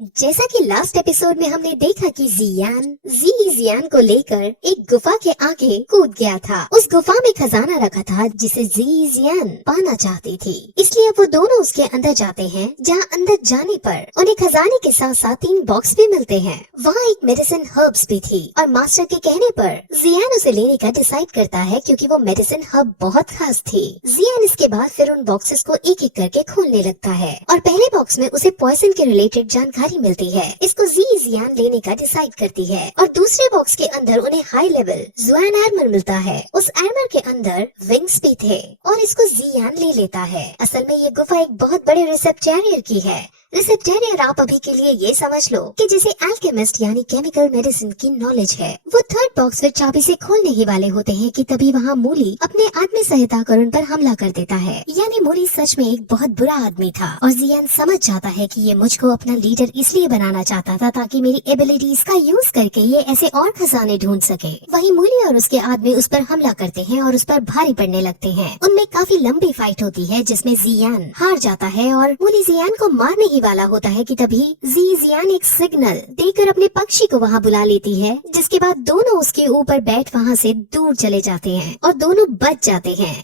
जैसा कि last episode में हमने देखा कि जियान को लेकर एक गुफा के आगे कूद गया था। उस गुफा में खजाना रखा था जिसे जियान पाना चाहती थी, इसलिए वो दोनों उसके अंदर जाते हैं, जहाँ अंदर जाने पर उन्हें खजाने के साथ साथ 3 बॉक्स भी मिलते हैं। वहाँ एक मेडिसिन हर्ब्स भी थी और मास्टर के कहने पर जियान उसे लेने का डिसाइड करता है क्योंकि वो मेडिसिन हर्ब बहुत खास थी। जियान इसके बाद फिर उन बॉक्सेस को एक एक करके खोलने लगता है और पहले बॉक्स में उसे पॉइजन के रिलेटेड जानकारी मिलती है। इसको जियान लेने का डिसाइड करती है और दूसरे बॉक्स के अंदर उन्हें हाई लेवल ज़ुआन आर्मर मिलता है। उस आर्मर के अंदर विंग्स भी थे और इसको जियान ले लेता है। असल में ये गुफा एक बहुत बड़े रिसेप्टेरियर की है। रिसेप्टेरियर आप अभी के लिए ये समझ लो कि जिसे अल्केमिस्ट यानी केमिकल मेडिसिन की नॉलेज है। वो थर्ड बॉक्स फिर चाबी से खोलने ही वाले होते हैं कि तभी वहाँ मूली अपने आदमी सहायता कर उन पर हमला कर देता है। यानी मूली सच में एक बहुत बुरा आदमी था और जियान समझ जाता है कि ये मुझको अपना लीडर इसलिए बनाना चाहता था ताकि मेरी एबिलिटीज का यूज करके ये ऐसे और खजाने ढूंढ सके। वही मूली और उसके आदमी उस पर हमला करते हैं और उस पर भारी पड़ने लगते हैं। उनमें काफी लंबी फाइट होती है जिसमें जियान हार जाता है और मूली जियान को मारने ही वाला होता है कि तभी जियान एक सिग्नल देकर अपने पक्षी को वहाँ बुला लेती है, जिसके बाद दोनों उसके ऊपर बैठ वहाँ से दूर चले जाते हैं और दोनों बच जाते हैं।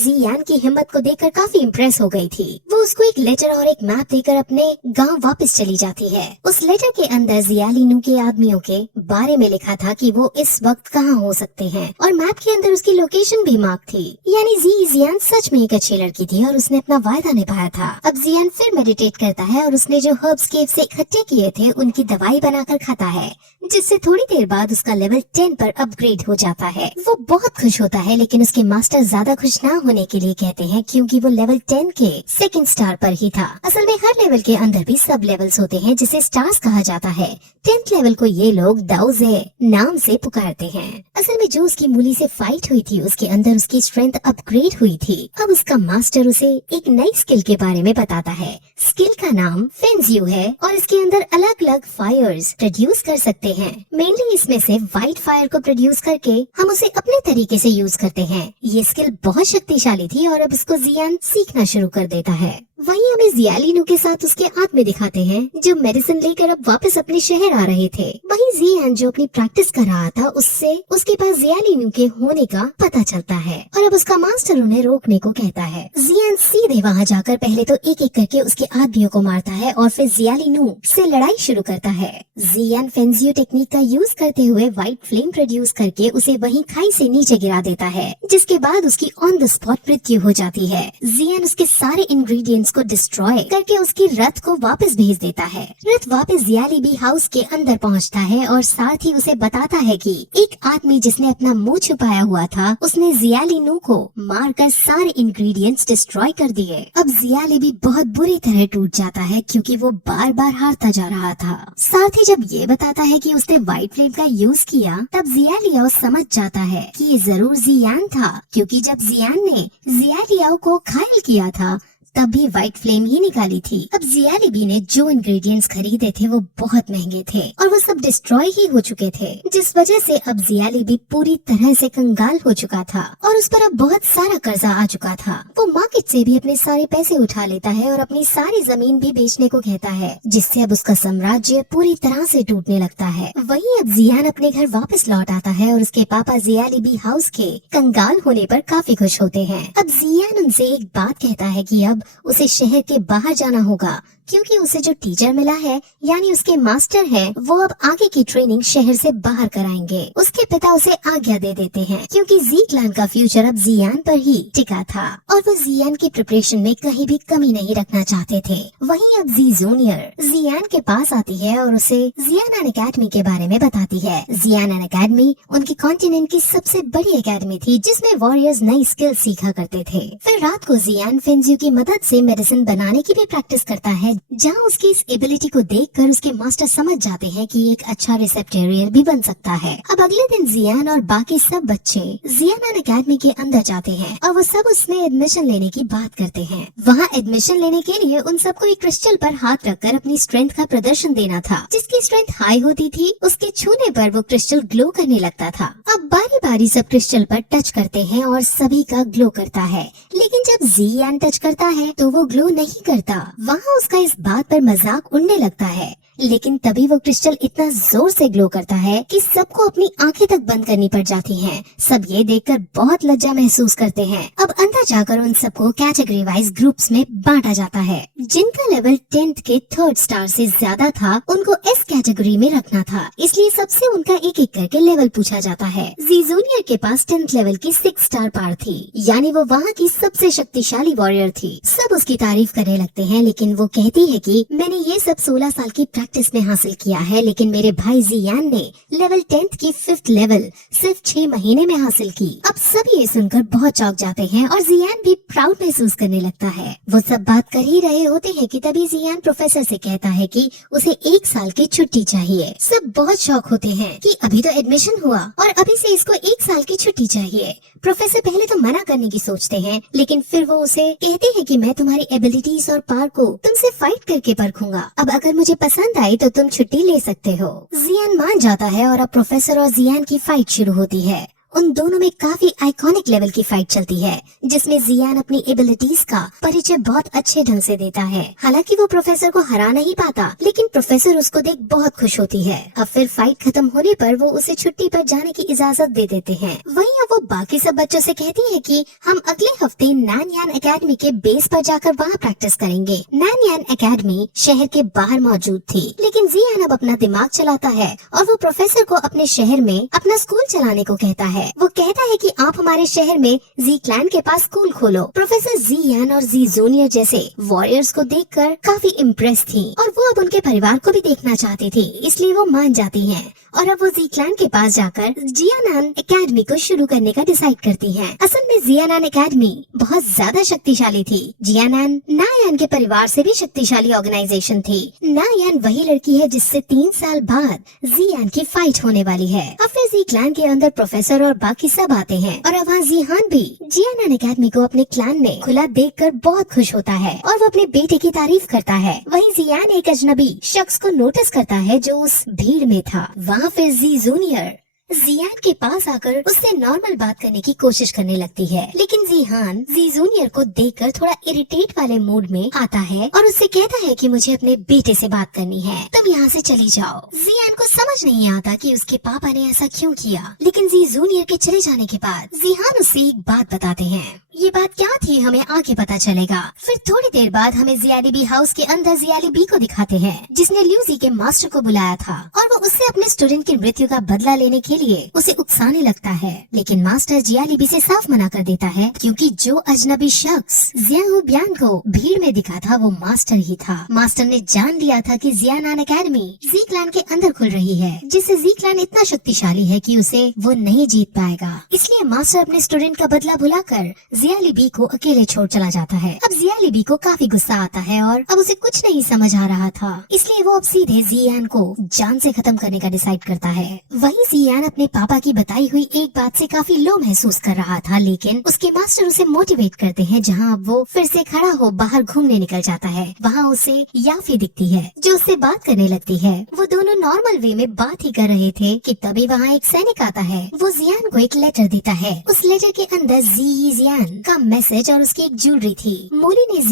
जियान की हिम्मत को देखकर काफी इम्प्रेस हो गई थी। वो उसको एक लेटर और एक मैप देकर अपने गांव वापस चली जाती है। उस लेटर के अंदर जियालिनू के आदमियों के बारे में लिखा था कि वो इस वक्त कहाँ हो सकते हैं और मैप के अंदर उसकी लोकेशन भी मार्क थी। यानी जियान सच में एक अच्छी लड़की थी और उसने अपना वायदा निभाया था। अब जियान फिर मेडिटेट करता है और उसने जो हर्ब्स केव से इकट्ठे किए थे उनकी दवाई बनाकर खाता है, जिससे थोड़ी देर बाद उसका लेवल 10 पर अपग्रेड हो जाता है। वो बहुत खुश होता है लेकिन उसके मास्टर ज्यादा खुश ना होने के लिए कहते हैं क्योंकि वो लेवल 10 के सेकंड स्टार पर ही था। असल में हर लेवल के अंदर भी सब लेवल्स होते हैं जिसे स्टार्स कहा जाता है। 10th लेवल को ये लोग दाउजे नाम से पुकारते हैं। असल में जो उसकी मूली से फाइट हुई थी उसके अंदर उसकी स्ट्रेंथ अपग्रेड हुई थी। अब उसका मास्टर उसे एक नई स्किल के बारे में बताता है। स्किल का नाम फेंजियो है और इसके अंदर अलग अलग फायर्स प्रोड्यूस कर सकते हैं। मेनली इसमें से व्हाइट फायर को प्रोड्यूस करके हम उसे अपने तरीके से यूज करते हैं। ये स्किल बहुत शक्तिशाली थी और अब इसको जियान सीखना शुरू कर देता है। वहीं हमें जियालिनू के साथ उसके आदमी दिखाते हैं जो मेडिसिन लेकर अब वापस अपने शहर आ रहे थे। वहीं जियान जो अपनी प्रैक्टिस कर रहा था उससे उसके पास जियालिनू के होने का पता चलता है और अब उसका मास्टर उन्हें रोकने को कहता है। जियान सीधे वहाँ जाकर पहले तो एक एक करके उसके आदमियों को मारता है और फिर जियालिनू से लड़ाई शुरू करता है। जियान फेंजियो टेक्निक का यूज करते हुए व्हाइट फ्लेम प्रोड्यूस करके उसे वहीं खाई से नीचे गिरा देता है, जिसके बाद उसकी ऑन द स्पॉट मृत्यु हो जाती है। जियान उसके सारे इंग्रेडिएंट्स को डिस्ट्रॉय करके उसकी रथ को वापस भेज देता है। रथ वापस जियालिबी हाउस के अंदर पहुंचता है और साथ ही उसे बताता है कि एक आदमी जिसने अपना मुंह छुपाया हुआ था उसने जियालिनू को मारकर सारे इंग्रेडिएंट्स डिस्ट्रॉय कर दिए। अब जियालिबी बहुत बुरी तरह टूट जाता है क्योंकि वो बार बार हारता जा रहा था। साथ ही जब ये बताता है कि उसने व्हाइट फ्लेम का यूज किया तब जियालियाओ समझ जाता है कि ये जरूर जियान था, क्योंकि जब जियान ने जियालियाओ को घायल किया था तब भी व्हाइट फ्लेम ही निकाली थी। अब जियालिबी ने जो इंग्रेडिएंट्स खरीदे थे वो बहुत महंगे थे और वो सब डिस्ट्रॉय ही हो चुके थे, जिस वजह से अब जियालिबी पूरी तरह से कंगाल हो चुका था और उस पर अब बहुत सारा कर्जा आ चुका था। वो मार्केट से भी अपने सारे पैसे उठा लेता है और अपनी सारी जमीन भी बेचने को कहता है, जिससे अब उसका साम्राज्य पूरी तरह से टूटने लगता है। वहीं अब जियान अपने घर वापस लौट आता है और उसके पापा जियालिबी हाउस के कंगाल होने पर काफी खुश होते हैं। अब जियान उनसे एक बात कहता है कि अब उसे शहर के बाहर जाना होगा क्योंकि उसे जो टीचर मिला है यानी उसके मास्टर हैं, वो अब आगे की ट्रेनिंग शहर से बाहर कराएंगे। उसके पिता उसे आज्ञा दे देते हैं क्योंकि जी क्लैन का फ्यूचर अब जियान पर ही टिका था और वो जियान की प्रिपरेशन में कहीं भी कमी नहीं रखना चाहते थे। वहीं अब जी जूनियर जियान के पास आती है और उसे जियान एकेडमी के बारे में बताती है। जियान एकेडमी उनकी कॉन्टिनेंट की सबसे बड़ी एकेडमी थी जिसमें वॉरियर्स नई स्किल सीखा करते थे। फिर रात को जियान फेंजियो की मदद से मेडिसिन बनाने की भी प्रैक्टिस करता है, जहाँ उसकी इस एबिलिटी को देखकर उसके मास्टर समझ जाते हैं कि एक अच्छा रिसेप्टेरियर भी बन सकता है। अब अगले दिन जियान और बाकी सब बच्चे जियान एकेडमी के अंदर जाते हैं और वो सब उसमें एडमिशन लेने की बात करते हैं। वहाँ एडमिशन लेने के लिए उन सबको एक क्रिस्टल पर हाथ रखकर अपनी स्ट्रेंथ का प्रदर्शन देना था। जिसकी स्ट्रेंथ हाई होती थी उसके छूने पर वो क्रिस्टल ग्लो करने लगता था। अब बारी बारी सब क्रिस्टल पर टच करते हैं और सभी का ग्लो करता है, लेकिन जब जियान टच करता है तो वो ग्लो नहीं करता। वहाँ उसका इस इस बात पर मजाक उड़ने लगता है, लेकिन तभी वो क्रिस्टल इतना जोर से ग्लो करता है कि सबको अपनी आंखें तक बंद करनी पड़ जाती हैं। सब ये देखकर बहुत लज्जा महसूस करते हैं। अब अंदर जाकर उन सबको कैटेगरी वाइज ग्रुप्स में बांटा जाता है। जिनका लेवल 10th के 3rd स्टार से ज्यादा था उनको इस कैटेगरी में रखना था, इसलिए सबसे उनका एक एक करके लेवल पूछा जाता है। जी जूनियर के पास 10th लेवल की 6 स्टार पावर थी, यानी वो वहाँ की सबसे शक्तिशाली वॉरियर थी। सब उसकी तारीफ करने लगते हैं, लेकिन वो कहती है कि मैंने ये सब 16 साल की प्रैक्टिस में हासिल किया है, लेकिन मेरे भाई जियान ने लेवल 10th की 5th लेवल सिर्फ 6 महीने में हासिल की। अब सब ये सुनकर बहुत चौंक जाते हैं और जियान भी प्राउड महसूस करने लगता है। वो सब बात कर ही रहे होते हैं कि तभी जियान प्रोफेसर से कहता है कि उसे 1 साल की छुट्टी चाहिए। सब बहुत शौक होते हैं कि अभी तो एडमिशन हुआ और अभी से इसको 1 साल की छुट्टी चाहिए। प्रोफेसर पहले तो मना करने की सोचते हैं, लेकिन फिर वो उसे कहते हैं कि मैं तुम्हारी एबिलिटीज और पावर को तुमसे फाइट करके परखूंगा। अब अगर मुझे पसंद आई तो तुम छुट्टी ले सकते हो। जियान मान जाता है और अब प्रोफेसर और जियान की फाइट शुरू होती है। उन दोनों में काफी आइकॉनिक लेवल की फाइट चलती है, जिसमें जियान अपनी एबिलिटीज का परिचय बहुत अच्छे ढंग से देता है। हालांकि वो प्रोफेसर को हरा नहीं पाता, लेकिन प्रोफेसर उसको देख बहुत खुश होती है। अब फिर फाइट खत्म होने पर वो उसे छुट्टी पर जाने की इजाजत दे देते हैं। वहीं अब वो बाकी सब बच्चों से कहती है कि हम अगले हफ्ते नैनयान एकेडमी के बेस पर जाकर वहाँ प्रैक्टिस करेंगे। नैनयान एकेडमी शहर के बाहर मौजूद थी, लेकिन जियान अब अपना दिमाग चलाता है और वो प्रोफेसर को अपने शहर में अपना स्कूल चलाने को कहता है। वो कहता है कि आप हमारे शहर में जी क्लैन के पास स्कूल खोलो। प्रोफेसर जियान और जी जूनियर जैसे वॉरियर्स को देखकर काफी इम्प्रेस थी और वो अब उनके परिवार को भी देखना चाहती थी, इसलिए वो मान जाती हैं और अब वो जी क्लैन के पास जाकर जियानान एकेडमी को शुरू करने का डिसाइड करती हैं। असल में जियानान एकेडमी बहुत ज्यादा शक्तिशाली थी। जियानान नायान के परिवार से भी शक्तिशाली ऑर्गेनाइजेशन थी। नायान वही लड़की है जिससे 3 साल बाद जियान की फाइट होने वाली है। अब फिर जी क्लैन के अंदर प्रोफेसर और बाकी सब आते हैं और अब वहाँ जिहान भी जियानान एकेडमी को अपने क्लैन में खुला देखकर बहुत खुश होता है और वो अपने बेटे की तारीफ करता है। वहीं जियान एक अजनबी शख्स को नोटिस करता है जो उस भीड़ में था। वहाँ फिर जी जूनियर जियान के पास आकर उससे नॉर्मल बात करने की कोशिश करने लगती है, लेकिन जिहान जी जूनियर को देखकर थोड़ा इरिटेट वाले मूड में आता है और उससे कहता है कि मुझे अपने बेटे से बात करनी है, तुम यहाँ से चली जाओ। जियान को समझ नहीं आता कि उसके पापा ने ऐसा क्यों किया, लेकिन जी जूनियर के चले जाने के बाद जिहान उससे एक बात बताते हैं। ये बात क्या थी हमें आगे पता चलेगा। फिर थोड़ी देर बाद हमें जियाली बी हाउस के अंदर जियाली बी को दिखाते हैं, जिसने ल्यूजी के मास्टर को बुलाया था और वो उससे अपने स्टूडेंट की मृत्यु का बदला लेने के लिए उसे उकसाने लगता है, लेकिन मास्टर जियाली बी से साफ मना कर देता है क्योंकि जो अजनबी शख्स जियाहू ब्यान को भीड़ में दिखा था वो मास्टर ही था। मास्टर ने जान लिया था कि जियानान एकेडमी जी क्लैन के अंदर खुल रही है, जिससे जी क्लैन इतना शक्तिशाली है कि उसे वो नहीं जीत पाएगा। इसलिए मास्टर अपने स्टूडेंट का बदला बुलाकर जियाली बी को अकेले छोड़ चला जाता है। अब जियाली बी को काफी गुस्सा आता है और अब उसे कुछ नहीं समझ आ रहा था, इसलिए वो अब सीधे जियान को जान से खत्म करने का डिसाइड करता है। वहीं जियान अपने पापा की बताई हुई एक बात से काफी लो महसूस कर रहा था, लेकिन उसके मास्टर उसे मोटिवेट करते हैं। जहाँ अब वो फिर से खड़ा हो बाहर घूमने निकल जाता है, वहाँ उसे याफी दिखती है जो उससे बात करने लगती है। वो दोनों नॉर्मल वे में बात ही कर रहे थे कि तभी वहाँ एक सैनिक आता है। वो जियान को एक लेटर देता है। उस लेटर के अंदर जियान का मैसेज और उसकी एक ज्वेलरी थी। मोली ने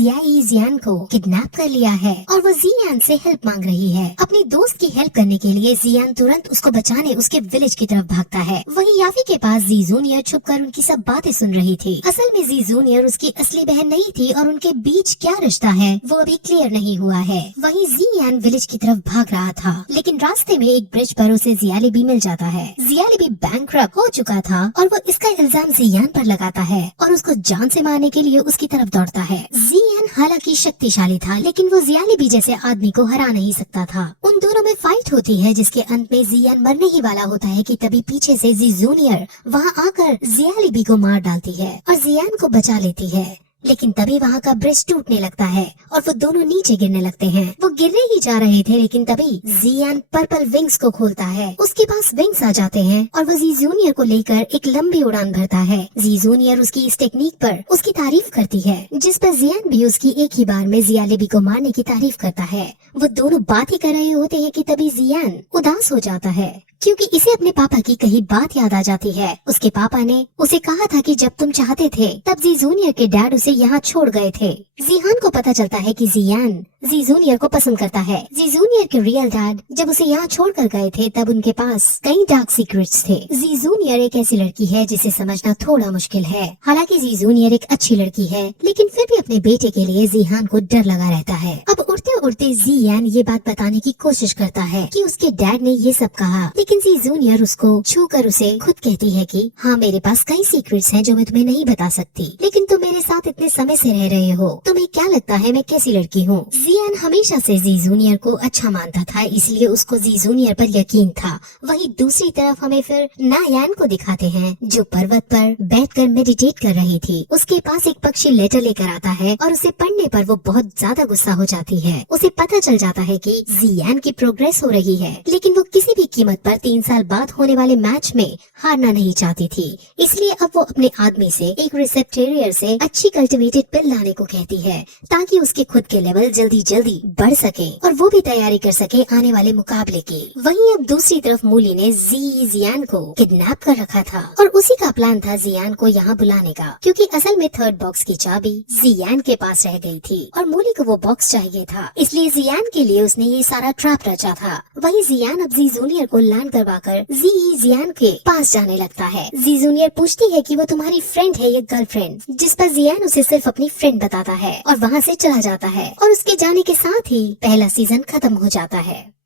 जियान को किडनैप कर लिया है और वो जियान से हेल्प मांग रही है। अपनी दोस्त की हेल्प करने के लिए जियान तुरंत उसको बचाने उसके विलेज की तरफ भागता है। वहीं याफी के पास जी जूनियर छुपकर उनकी सब बातें सुन रही थी। असल में जी जूनियर उसकी असली बहन नहीं थी और उनके बीच क्या रिश्ता है वो अभी क्लियर नहीं हुआ है। वहीं जियान विलेज की तरफ भाग रहा था, लेकिन रास्ते में एक ब्रिज पर उसे जियाली बी मिल जाता है। जियाली बी बैंकरप्ट हो चुका था और वो इसका इल्जाम जियान पर लगाता है और उसको जान से मारने के लिए उसकी तरफ दौड़ता है। जियान हालांकि शक्तिशाली था, लेकिन वो जियाली बी जैसे आदमी को हरा नहीं सकता था। उन दोनों में फाइट होती है, जिसके अंत में जियान मरने ही वाला होता है कि तभी पीछे से जी जूनियर वहाँ आकर जियाली बी को मार डालती है और जियान को बचा लेती है। लेकिन तभी वहाँ का ब्रिज टूटने लगता है और वो दोनों नीचे गिरने लगते हैं। वो गिरने ही जा रहे थे, लेकिन तभी जियान पर्पल विंग्स को खोलता है। उसके पास विंग्स आ जाते हैं और वो जी जूनियर को लेकर एक लंबी उड़ान भरता है। जी जूनियर उसकी इस टेक्निक पर उसकी तारीफ करती है, जिस पर जियान भी उसकी एक ही बार में जियाली बी को मारने की तारीफ करता है। वो दोनों बात ही कर रहे होते हैं कि तभी जियान उदास हो जाता है क्योंकि इसे अपने पापा की कही बात याद आ जाती है। उसके पापा ने उसे कहा था कि जब तुम चाहते थे तब जी जूनियर के डैड उसे यहाँ छोड़ गए थे। जीहान को पता चलता है कि जियान जी जूनियर को पसंद करता है। जी जूनियर के रियल डैड जब उसे यहाँ छोड़कर गए थे तब उनके पास कई डार्क सीक्रेट्स थे। जी जूनियर एक ऐसी लड़की है जिसे समझना थोड़ा मुश्किल है। हालांकि जी जूनियर एक अच्छी लड़की है, लेकिन फिर भी अपने बेटे के लिए जिहान को डर लगा रहता है। अब उड़ते उड़ते जियान ये बात बताने की कोशिश करता है कि उसके डैड ने ये सब कहा, लेकिन जी जूनियर उसको छूकर उसे खुद कहती है कि हाँ, मेरे पास कई सीक्रेट्स हैं जो मैं तुम्हें नहीं बता सकती, लेकिन तुम मेरे साथ इतने समय से रह रहे हो, तुम्हें क्या लगता है मैं कैसी लड़की हूँ। जियान हमेशा से जी जूनियर को अच्छा मानता था, इसलिए उसको जी जूनियर पर यकीन था। वहीं दूसरी तरफ हमें फिर नायान को दिखाते हैं जो पर्वत पर बैठकर मेडिटेट कर रही थी। उसके पास एक पक्षी लेटर लेकर आता है और उसे पढ़ने पर वो बहुत ज्यादा गुस्सा हो जाती है। उसे पता चल जाता है कि जियान की प्रोग्रेस हो रही है, लेकिन वो किसी भी कीमत पर 3 साल बाद होने वाले मैच में हारना नहीं चाहती थी। इसलिए अब वो अपने आदमी से एक रिसेप्टेरियर से अच्छी कल्टिवेटेड पिल लाने को कहती है, ताकि उसके खुद के लेवल जल्दी जल्दी बढ़ सके और वो भी तैयारी कर सके आने वाले मुकाबले की। वहीं अब दूसरी तरफ मूली ने जियान को किडनैप कर रखा था और उसी का प्लान था जियान को यहाँ बुलाने का, क्योंकि असल में थर्ड बॉक्स की चाबी जियान के पास रह गई थी और मूली को वो बॉक्स चाहिए था। इसलिए जियान के लिए उसने ये सारा ट्रैप रचा था। वहीं जियान अब जी जूनियर को लैंड करवाकर जियान के पास जाने लगता है। जी जूनियर पूछती है कि वो तुम्हारी फ्रेंड है या गर्लफ्रेंड, जिस पर जियान उसे सिर्फ अपनी फ्रेंड बताता है और वहाँ से चला जाता है और उसके जाने के साथ ही पहला सीजन खत्म हो जाता है।